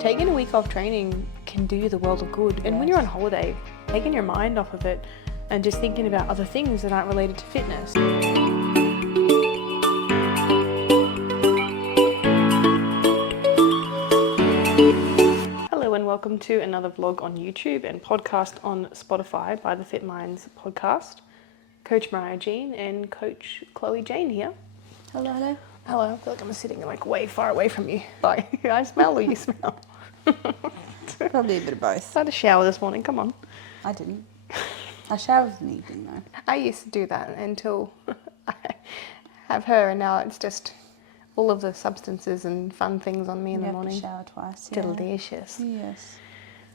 Taking a week off training can do you the world of good. And when you're on holiday, taking your mind off of it and just thinking about other things that aren't related to fitness. Hello and welcome to another vlog on YouTube and podcast on Spotify by the Fit Minds podcast. Coach Mariah Jean and Coach Chloe Jane here. Hello, hello. Hello, I feel like I'm sitting like way far away from you. Like, I smell or you smell? Probably a bit of both. I had a shower this morning, come on. I didn't. I showered in the evening though. I used to do that until I have her, and now it's just all of the substances and fun things on me in the morning. You have to shower twice. Yeah. Delicious. Yes.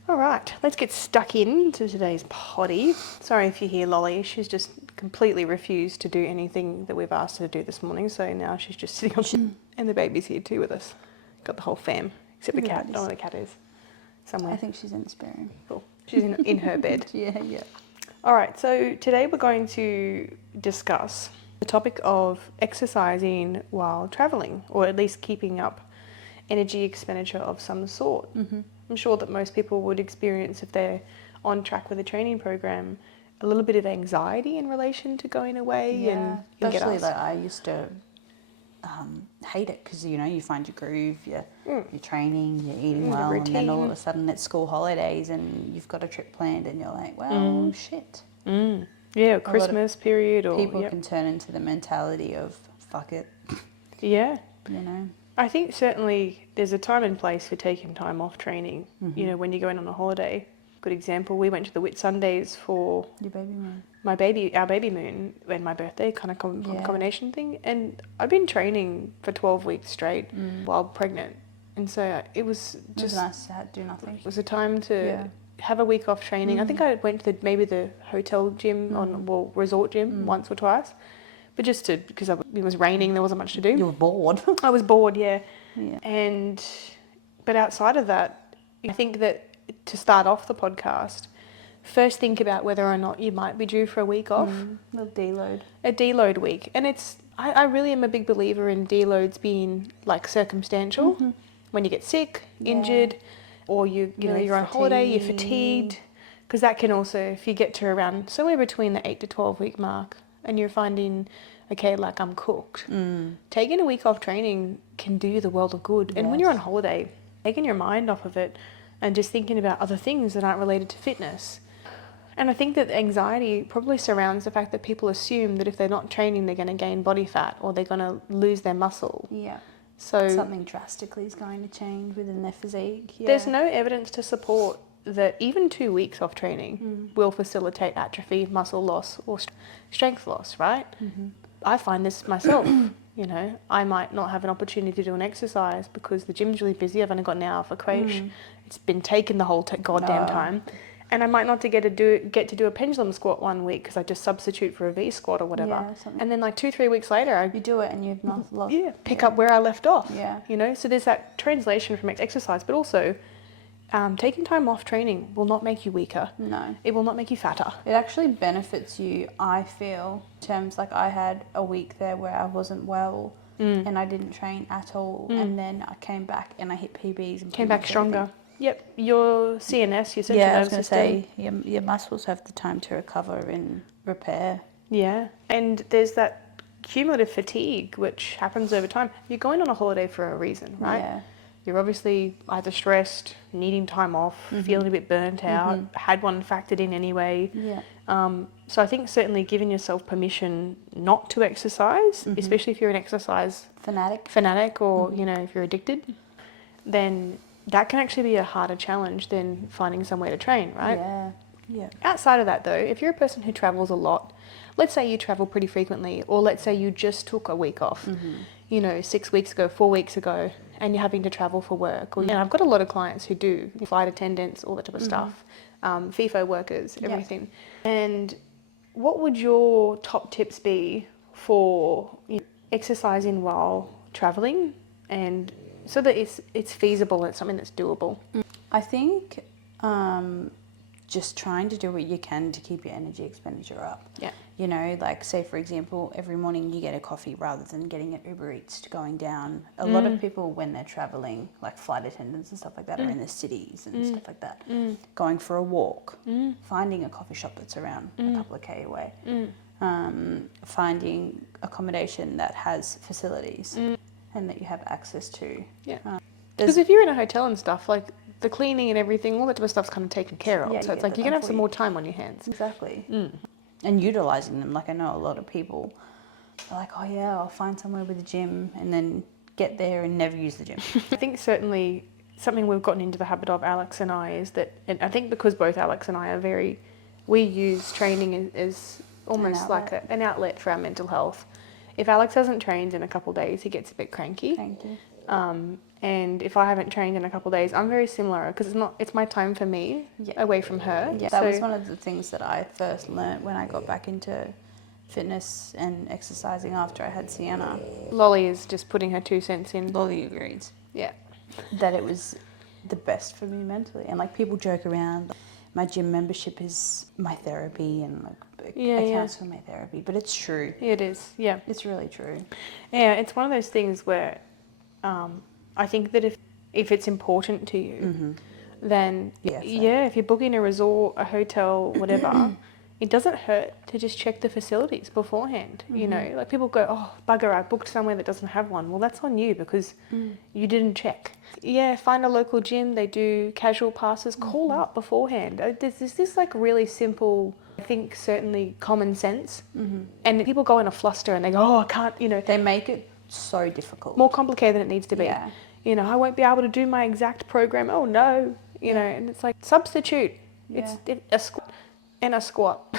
All right, let's get stuck into today's potty. Sorry if you hear Lolly, she's just completely refused to do anything that we've asked her to do this morning, so now she's just sitting on and the baby's here too with us. Got the whole fam, except the cat. I don't know where the cat is. Somewhere. I think she's in the spare room. Cool. She's in her bed. Yeah. All right, so today we're going to discuss the topic of exercising while traveling, or at least keeping up energy expenditure of some sort. Mm-hmm. I'm sure that most people would experience, if they're on track with a training program, a little bit of anxiety in relation to going away. And especially like I used to hate it because you find your groove, you're training, you're eating well, and then all of a sudden it's school holidays and you've got a trip planned and you're like, well, shit. Yeah, Christmas period, or people can turn into the mentality of fuck it. Yeah. I think certainly there's a time and place for taking time off training. Mm-hmm. When you're going on a holiday. Good example, we went to the Whitsundays for your baby moon. Our baby moon and my birthday kind of combination thing. And I'd been training for 12 weeks straight while pregnant. And so it was just... It was nice to do nothing. It was a time to have a week off training. I think I went to maybe the hotel gym, resort gym once or twice. But just because it was raining, there wasn't much to do. You were bored. I was bored, yeah. But outside of that, I think that to start off the podcast, first think about whether or not you might be due for a week off. A deload. A deload week. And I really am a big believer in deloads being like circumstantial. Mm-hmm. When you get sick, injured, or you're on holiday, you're fatigued. Because that can also, if you get to around somewhere between the 8 to 12 week mark, and you're finding, okay, like I'm cooked. Taking a week off training can do you the world of good. And when you're on holiday, taking your mind off of it and just thinking about other things that aren't related to fitness. And I think that anxiety probably surrounds the fact that people assume that if they're not training, they're going to gain body fat or they're going to lose their muscle. Yeah. So something drastically is going to change within their physique. Yeah. There's no evidence to support that even 2 weeks off training will facilitate atrophy, muscle loss, or strength loss, right? Mm-hmm. I find this myself. I might not have an opportunity to do an exercise because the gym's really busy. I've only got an hour for creche. It's been taken the whole goddamn time. And I might not get to do a pendulum squat 1 week because I just substitute for a V squat or whatever. Yeah, and then like 2-3 weeks later, you do it and you've not lost. Pick up where I left off. Yeah. So there's that translation from exercise, but also taking time off training will not make you weaker. No. It will not make you fatter. It actually benefits you, I feel, in terms like I had a week there where I wasn't well and I didn't train at all. And then I came back and I hit PBs and came back stronger. Everything. Yep, your CNS, your central nervous system. Yeah, I was going to say, your muscles have the time to recover and repair. Yeah, and there's that cumulative fatigue, which happens over time. You're going on a holiday for a reason, right? Yeah. You're obviously either stressed, needing time off, feeling a bit burnt out, had one factored in anyway. Yeah. So I think certainly giving yourself permission not to exercise, especially if you're an exercise fanatic or, if you're addicted, then that can actually be a harder challenge than finding somewhere to train, right? Yeah. Outside of that though, if you're a person who travels a lot, let's say you travel pretty frequently, or let's say you just took a week off, 6 weeks ago, 4 weeks ago, and you're having to travel for work. And I've got a lot of clients who do flight attendants, all that type of stuff, FIFO workers, everything. And what would your top tips be for exercising while traveling, and so that it's feasible and it's something that's doable? I think just trying to do what you can to keep your energy expenditure up. Yeah. You know, like say for example, every morning you get a coffee rather than getting it Uber Eats to going down. A lot of people when they're traveling, like flight attendants and stuff like that, are in the cities and stuff like that, going for a walk, finding a coffee shop that's around a couple of K away, finding accommodation that has facilities and that you have access to. Yeah. Because if you're in a hotel and stuff, like the cleaning and everything, all that type of stuff's kind of taken care of. Yeah, So it's like you're going to have some more time on your hands. Exactly. And utilising them. Like I know a lot of people are like, oh yeah, I'll find somewhere with a gym and then get there and never use the gym. I think certainly something we've gotten into the habit of, Alex and I, is that, and I think because both Alex and I are we use training as almost like an outlet for our mental health. If Alex hasn't trained in a couple of days, he gets a bit cranky. Thank you. And if I haven't trained in a couple of days, I'm very similar because it's my time for me away from her. Yeah, that was one of the things that I first learnt when I got back into fitness and exercising after I had Sienna. Lolly is just putting her 2 cents in. Lolly agrees. Yeah. That it was the best for me mentally. And like people joke around, my gym membership is my therapy and like accounts for my therapy, but it's true. It is, yeah. It's really true. Yeah, it's one of those things where I think that if it's important to you, then if you're booking a resort, a hotel, whatever, it doesn't hurt to just check the facilities beforehand. You know, like people go, oh, bugger, I booked somewhere that doesn't have one. Well, that's on you because you didn't check. Yeah, find a local gym. They do casual passes. Call up beforehand. There's this like really simple, I think certainly common sense. And people go in a fluster and they go, oh, I can't, you know. They make it so difficult. More complicated than it needs to be. Yeah. You know, I won't be able to do my exact program. Oh, no. You know, and it's like substitute. Yeah. It's a squat and a squat.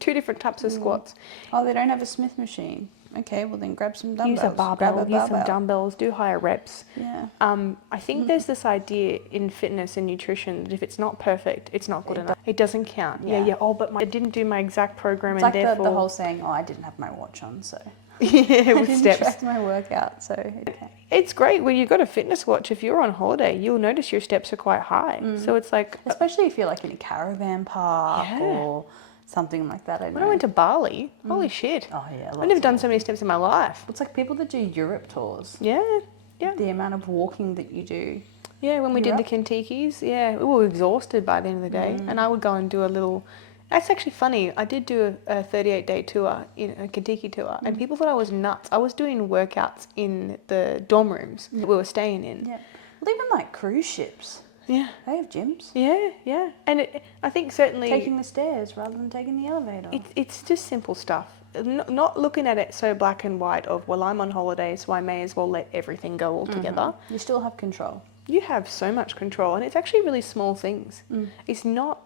2 different types of squats. Oh, they don't have a Smith machine. Okay, well then grab some dumbbells. Use a barbell, use some dumbbells, do higher reps. Yeah. I think there's this idea in fitness and nutrition that if it's not perfect, it's not good enough. It doesn't count. Yeah. Oh, but I didn't do my exact program It's and like therefore... the whole saying, oh, I didn't have my watch on, so... yeah, with I didn't steps. track my workout, so... Okay. It's great when you've got a fitness watch. If you're on holiday, you'll notice your steps are quite high. So it's like... Especially if you're like in a caravan park or something like that. When I went to Bali, holy shit. Oh yeah. I've never done so many steps in my life. It's like people that do Europe tours. Yeah. The amount of walking that you do. Yeah, when we did the Kentikis, we were exhausted by the end of the day. And I would go and do a little... That's actually funny. I did do a 38-day tour, a Kentiki tour, and people thought I was nuts. I was doing workouts in the dorm rooms that we were staying in. Yeah. Well, even like cruise ships. Yeah. They have gyms. Yeah. And I think certainly... Taking the stairs rather than taking the elevator. It's just simple stuff. Not looking at it so black and white of, well, I'm on holiday, so I may as well let everything go altogether. You still have control. You have so much control, and it's actually really small things. It's not,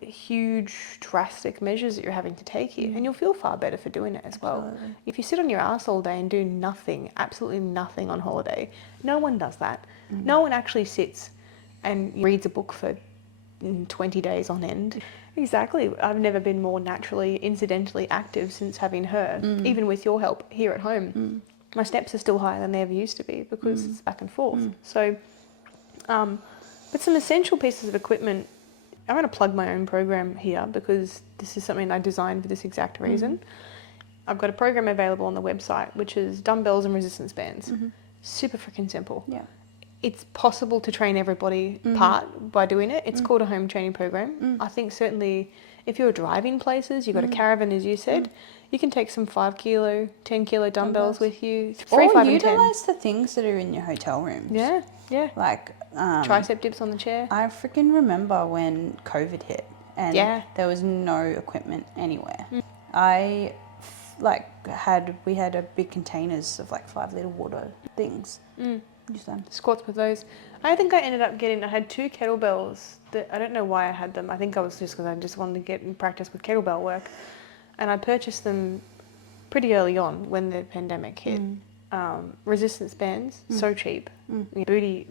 huge, drastic measures that you're having to take here, and you'll feel far better for doing it as well. If you sit on your ass all day and do nothing, absolutely nothing on holiday, no one does that. No one actually sits and reads a book for 20 days on end. Exactly. I've never been more naturally, incidentally active since having her, even with your help here at home. My steps are still higher than they ever used to be because it's back and forth. So, but some essential pieces of equipment, I'm going to plug my own program here because this is something I designed for this exact reason. I've got a program available on the website, which is dumbbells and resistance bands. Super freaking simple. Yeah. It's possible to train everybody part by doing it. It's called a home training program. I think certainly if you're driving places, you've got a caravan, as you said, you can take some 5 kilo, 10 kilo dumbbells with you. 3, 5 and 10. Utilize the things that are in your hotel rooms. Yeah. Like tricep dips on the chair. I freaking remember when COVID hit and there was no equipment anywhere. We had a big containers of like 5 litre water things. Use them. Squats with those. I think I ended up I had 2 kettlebells that I don't know why I had them. I think I was just because I just wanted to get in practice with kettlebell work. And I purchased them pretty early on when the pandemic hit. Resistance bands, so cheap. Booty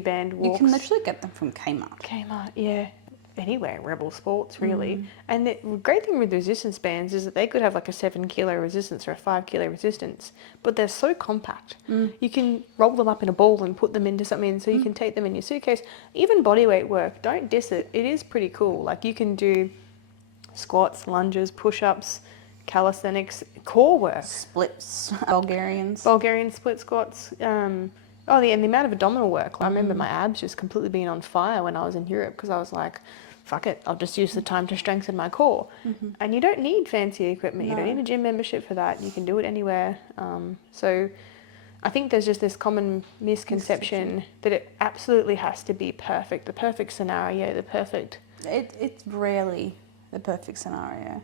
band walks. You can literally get them from Kmart. Kmart, yeah. anywhere, rebel sports really. And the great thing with resistance bands is that they could have like a 7 kilo resistance or a 5 kilo resistance, but they're so compact. You can roll them up in a ball and put them into something, so you can take them in your suitcase. Even bodyweight work, don't diss it. It is pretty cool. Like you can do squats, lunges, push-ups, calisthenics, core work. Splits, Bulgarian split squats. And the amount of abdominal work. I remember my abs just completely being on fire when I was in Europe because I was like, fuck it, I'll just use the time to strengthen my core. And you don't need fancy equipment. You don't need a gym membership for that. You can do it anywhere. So I think there's just this common misconception that it absolutely has to be perfect, the perfect scenario, the perfect... It's rarely the perfect scenario.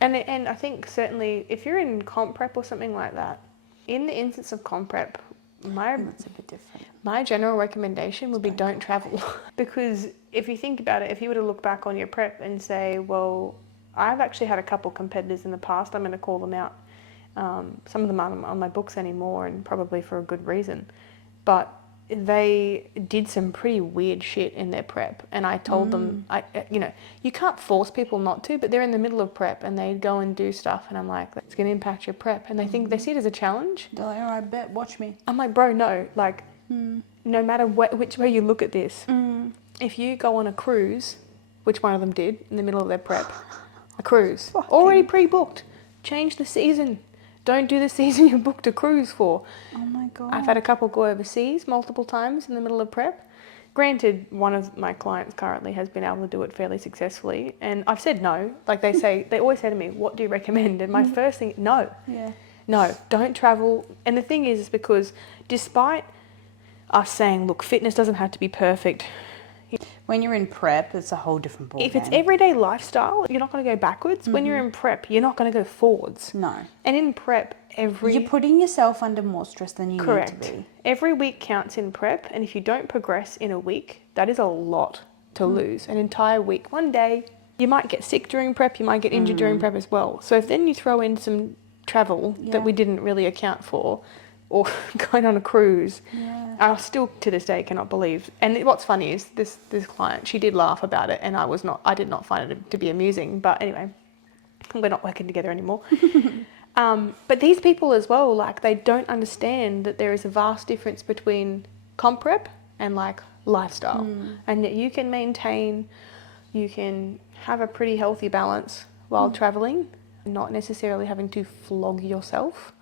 And I think certainly if you're in comp prep or something like that, in the instance of comp prep, That's a bit different. my general recommendation would be don't travel. Because if you think about it, if you were to look back on your prep and say, well, I've actually had a couple competitors in the past, I'm going to call them out. Some of them aren't on my books anymore, and probably for a good reason. But they did some pretty weird shit in their prep, and I told them, you can't force people not to, but they're in the middle of prep and they go and do stuff, and I'm like, it's going to impact your prep, and they think they see it as a challenge. They're like, oh, I bet, watch me. I'm like, bro, no, like, no matter which way you look at this, if you go on a cruise, which one of them did in the middle of their prep, a cruise, already pre-booked, change the season. Don't do the season you booked a cruise for. Oh my God. I've had a couple go overseas multiple times in the middle of prep. Granted, one of my clients currently has been able to do it fairly successfully, and I've said no. Like they always say to me, what do you recommend? And my first thing, no. Yeah. No, don't travel. And the thing is because despite us saying, look, fitness doesn't have to be perfect. When you're in prep, it's a whole different ballgame. If it's everyday lifestyle, you're not going to go backwards. When you're in prep, you're not going to go forwards. No. And in prep, You're putting yourself under more stress than you need to be. Every week counts in prep, and if you don't progress in a week, that is a lot to lose. An entire week. One day, you might get sick during prep, you might get injured during prep as well. So if then you throw in some travel that we didn't really account for, or going on a cruise, I still to this day cannot believe. And what's funny is this client, she did laugh about it, and I did not find it to be amusing. But anyway, we're not working together anymore. But these people as well, like, they don't understand that there is a vast difference between comp prep and like lifestyle, and that you can maintain, you can have a pretty healthy balance while traveling, not necessarily having to flog yourself,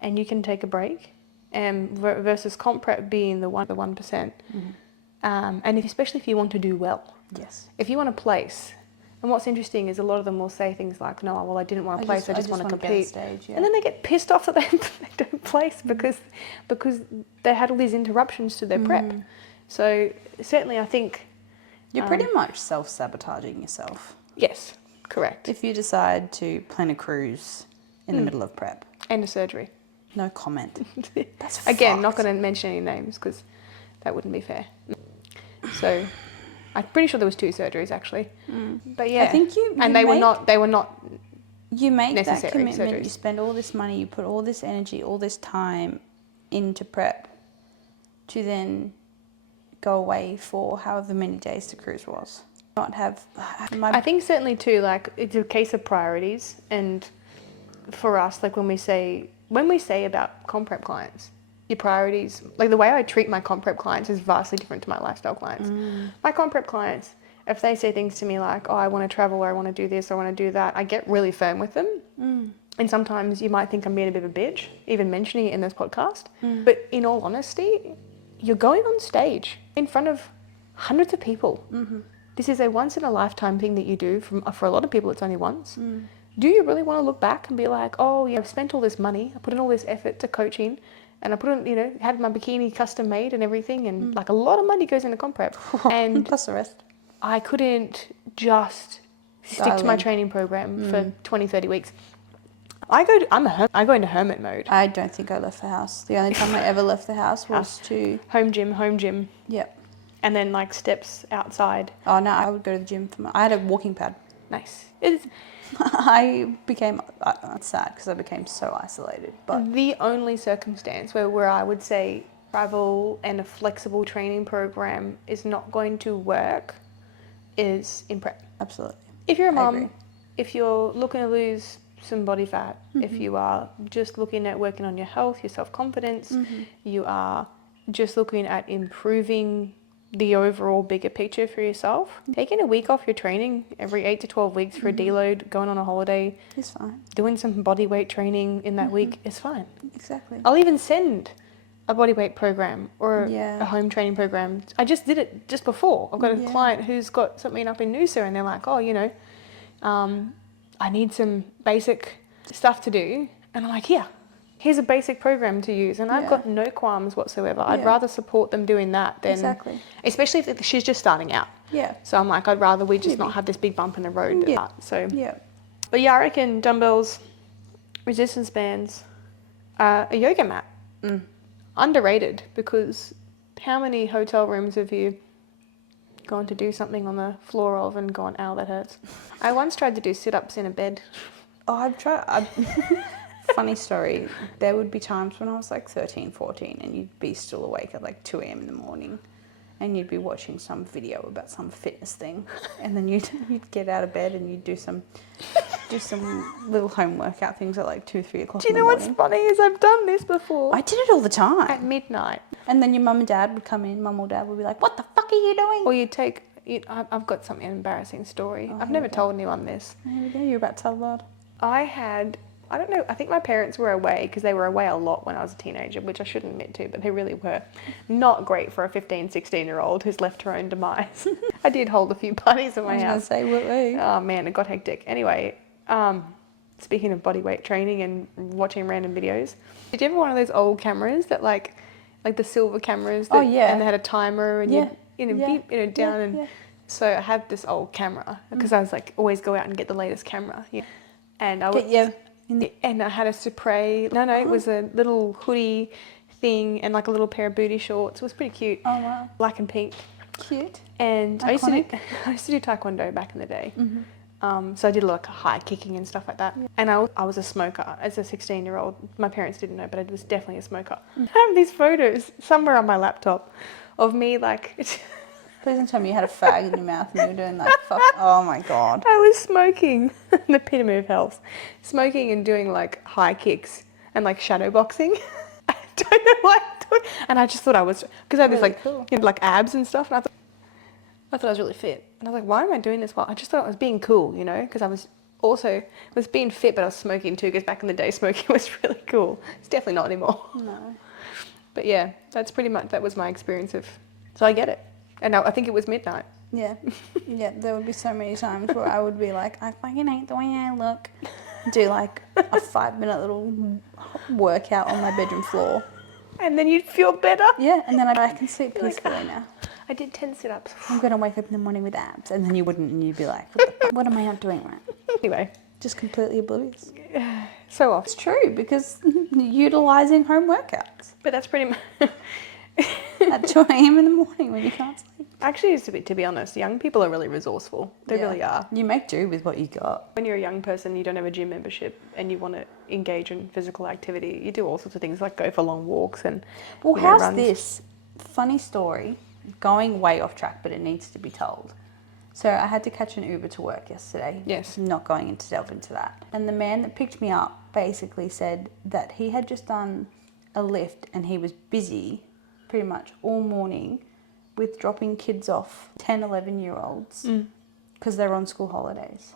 and you can take a break, versus comp prep being the 1%. And especially if you want to do well. Yes. If you want to place. And what's interesting is a lot of them will say things like, no, well, I didn't want to place, I just want to compete. Stage, And then they get pissed off that they don't place because they had all these interruptions to their prep. So certainly I think... You're pretty much self-sabotaging yourself. Yes, correct. If you decide to plan a cruise in the middle of prep. And a surgery. No comment. That's Again, not fucked. going to mention any names because that wouldn't be fair. So... I'm pretty sure there was 2 surgeries actually, but yeah, I think they were not. You make that necessary commitment. surgeries. You spend all this money. You put all this energy, all this time into prep, to then go away for however many days the cruise was. Not have. I think certainly too. Like it's a case of priorities, and for us, like when we say about comp prep clients. Your priorities, like the way I treat my comp prep clients is vastly different to my lifestyle clients. My comp prep clients, if they say things to me like, oh, I want to travel, or I want to do this, or I want to do that, I get really firm with them. And sometimes you might think I'm being a bit of a bitch, even mentioning it in this podcast. But in all honesty, you're going on stage in front of hundreds of people. This is a once in a lifetime thing that you do. For a lot of people, it's only once. Do you really want to look back and be like, oh, yeah, I've spent all this money, I put in all this effort to coaching, and I put in, had my bikini custom made and everything, and like a lot of money goes into comp prep. And plus the rest. I couldn't just stick to my training program for 20, 30 weeks. I go into hermit mode. I don't think I left the house. The only time I ever left the house was to... Home gym. Yep. And then like steps outside. Oh no, I would go to the gym I had a walking pad. Nice. I became sad because I became so isolated. But the only circumstance where I would say travel and a flexible training program is not going to work is in prep. Absolutely. If you're a I agree. mum, if you're looking to lose some body fat, if you are just looking at working on your health, your self-confidence, you are just looking at improving the overall bigger picture for yourself, taking a week off your training every 8 to 12 weeks for a deload, going on a holiday, It's fine. doing some body weight training in that week is fine. Exactly. I'll even send a body weight program or Yeah. a home training program. I just did it just before. I've got a Yeah. client who's got something up in Noosa and they're like, oh, you know, I need some basic stuff to do. And I'm like, here's a basic program to use. And I've Yeah. got no qualms whatsoever. I'd Yeah. rather support them doing that than, Exactly. especially if she's just starting out. Yeah. So I'm like, I'd rather we just Maybe. not have this big bump in the road. Yeah. So, Yeah. but yeah, I reckon dumbbells, resistance bands, a yoga mat. Underrated, because how many hotel rooms have you gone to do something on the floor of and gone, ow, that hurts? I once tried to do sit-ups in a bed. Oh, I've tried. Funny story. There would be times when I was like 13, 14 and you'd be still awake at like 2 a.m. in the morning and you'd be watching some video about some fitness thing and then you'd get out of bed and you'd do some little home workout things at like 2, 3 o'clock Do you in the know what's morning. funny is I've done this before. I did it all the time. At midnight. And then your mum and dad would come in, mum or dad would be like, what the fuck are you doing? Or I've got something, an embarrassing story. I've never told anyone this. Here we go, you're about to tell Lord. I don't know, I think my parents were away because they were away a lot when I was a teenager, which I shouldn't admit to, but they really were. Not great for a 15, 16-year-old who's left her own demise. I did hold a few parties at my house. I was going to say, what? Oh man, it got hectic. Anyway, speaking of body weight training and watching random videos, did you ever one of those old cameras that like the silver cameras? That, and they had a timer and beep, down and. So I had this old camera because I was like always go out and get the latest camera. Yeah. And I would, and I had a Supre. No, it was a little hoodie thing and like a little pair of booty shorts. It was pretty cute. Oh wow. Black and pink. Cute. And I used to do taekwondo back in the day. So I did a lot of high kicking and stuff like that. And I was a smoker as a 16-year-old. My parents didn't know, but I was definitely a smoker. I have these photos somewhere on my laptop of me like... Please don't tell me you had a fag in your mouth and you were doing like, fuck, oh my God. I was smoking, the epitome of health. Smoking and doing like high kicks and like shadow boxing. I don't know why I'm doing. And I just thought I was, because I had this Really like, cool. like abs and stuff. And I thought I was really fit. And I was like, why am I doing this? Well, I just thought I was being cool, because I was being fit, but I was smoking too, because back in the day smoking was really cool. It's definitely not anymore. No. But yeah, that was my experience of, so I get it. And I think it was midnight. Yeah. Yeah, there would be so many times where I would be like, I fucking hate the way I look. Do like a 5-minute little workout on my bedroom floor. And then you'd feel better. Yeah, and then I can sleep peacefully now. I did 10 sit-ups. I'm going to wake up in the morning with abs. And then you wouldn't, and you'd be like, what am I not doing right? Anyway. Just completely oblivious. So off. It's true, because utilising home workouts. But that's pretty much... At 2 a.m. in the morning when you can't sleep. Actually, to be honest, young people are really resourceful. They really are. You make do with what you got. When you're a young person, you don't have a gym membership and you want to engage in physical activity, you do all sorts of things like go for long walks and how's runs. this? Funny story, going way off track, but it needs to be told. So I had to catch an Uber to work yesterday. Yes. Not going into delve into that. And the man that picked me up basically said that he had just done a lift and he was busy pretty much all morning with dropping kids off, 10, 11-year-olds, because they're on school holidays.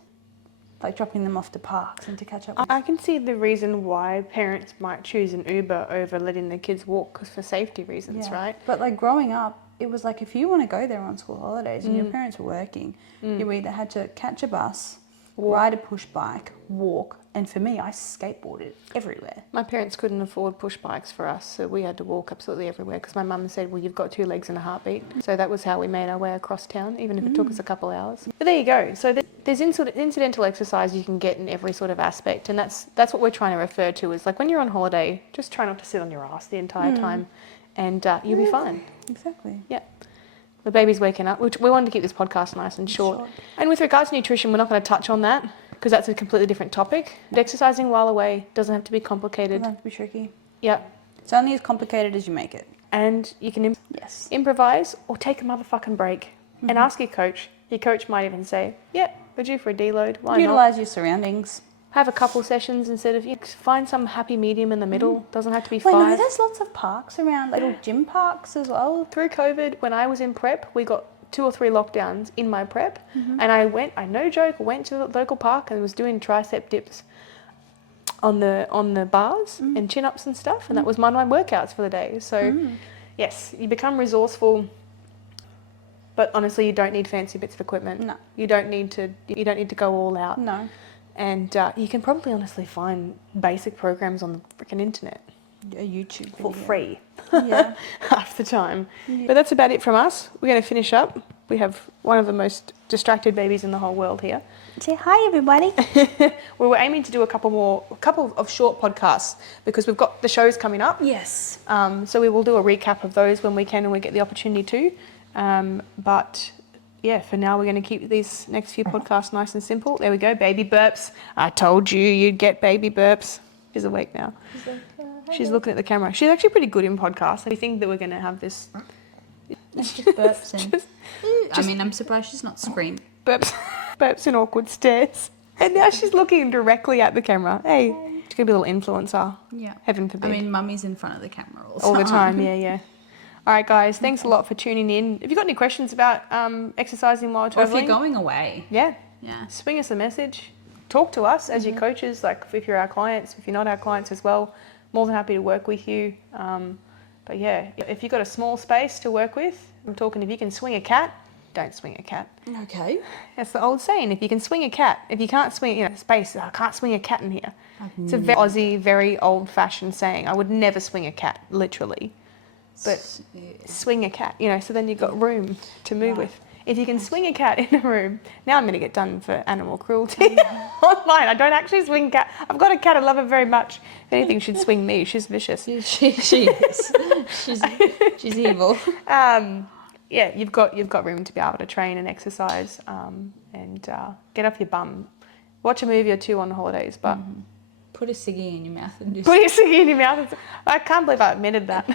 Like dropping them off to parks and to catch up with. I can see the reason why parents might choose an Uber over letting their kids walk, because for safety reasons, right? But like growing up, it was like if you want to go there on school holidays and your parents were working, you either had to catch a bus, ride a push bike, walk, and for me, I skateboarded everywhere. My parents couldn't afford push bikes for us, so we had to walk absolutely everywhere because my mum said, well, you've got 2 legs and a heartbeat. So that was how we made our way across town, even if it took us a couple hours. But there you go. So there's incidental exercise you can get in every sort of aspect, and that's what we're trying to refer to is like when you're on holiday, just try not to sit on your ass the entire time, and you'll be fine. Exactly. Yeah. The baby's waking up, which we wanted to keep this podcast nice and short. And with regards to nutrition, we're not going to touch on that because that's a completely different topic. But exercising while away doesn't have to be complicated. Doesn't have to be tricky. Yeah. It's only as complicated as you make it. And you can Yes. improvise or take a motherfucking break and ask your coach, Your coach might even say, "Yep, we're due for a deload. Why not?" Utilize your surroundings. Have a couple sessions instead of, find some happy medium in the middle. Doesn't have to be Well, I know 5. there's lots of parks around, little gym parks as well. Through COVID, when I was in prep, we got 2 or 3 lockdowns in my prep, and I no joke, went to the local park and was doing tricep dips on the bars and chin-ups and stuff, and that was my workouts for the day. So yes, you become resourceful, but honestly, you don't need fancy bits of equipment. No. You don't need to go all out. No. And you can probably honestly find basic programs on the freaking internet A YouTube video. for free. Yeah. Half the time. Yeah. But that's about it from us. We're going to finish up. We have one of the most distracted babies in the whole world here. Say hi, everybody. We were aiming to do a couple of short podcasts because we've got the shows coming up. Yes. So we will do a recap of those when we can and we get the opportunity to. But yeah, for now we're going to keep these next few podcasts nice and simple. There we go, baby burps. I told you you'd get baby burps. She's awake now. She's looking at the camera. She's actually pretty good in podcasts. I think that we're going to have this. It's just burps and... just- I mean, I'm surprised she's not screaming. Burps and awkward stares. And now she's looking directly at the camera. Hey, she's going to be a little influencer. Yeah. Heaven forbid. I mean, mummy's in front of the camera all the time, yeah. All right, guys, thanks a lot for tuning in. If you've got any questions about exercising while Or if traveling, you're going away. yeah, Yeah. swing us a message. Talk to us as your coaches, like if you're our clients, if you're not our clients as well, more than happy to work with you. But yeah, if you've got a small space to work with, I'm talking if you can swing a cat, don't swing a cat. Okay. That's the old saying, if you can swing a cat, if you can't swing, space, I can't swing a cat in here. It's a very Aussie, very old-fashioned saying. I would never swing a cat, literally. But swing a cat, so then you've got room to move with. If you can swing a cat in a room, now I'm going to get done for animal cruelty online. I don't actually swing cat. I've got a cat, I love her very much. If anything, she'd swing me. She's vicious. She is. She's evil. Yeah, you've got room to be able to train and exercise and get off your bum. Watch a movie or 2 on holidays, but... Put a ciggy in your mouth and just... Put a ciggy in your mouth. I can't believe I admitted that.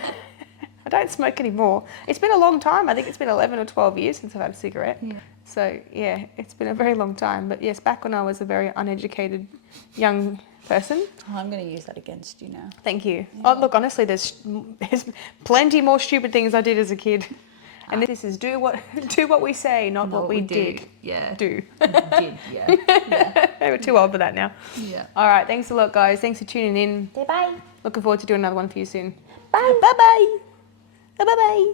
I don't smoke anymore. It's been a long time. I think it's been 11 or 12 years since I've had a cigarette. Yeah. So, yeah, it's been a very long time. But, yes, back when I was a very uneducated young person. Oh, I'm going to use that against you now. Thank you. Yeah. Oh, look, honestly, there's plenty more stupid things I did as a kid. And this is do what we say, not what we did. Yeah. Do. Did, yeah. We're too old for that now. Yeah. All right, thanks a lot, guys. Thanks for tuning in. Say bye. Looking forward to doing another one for you soon. Bye. Bye-bye. Bye-bye.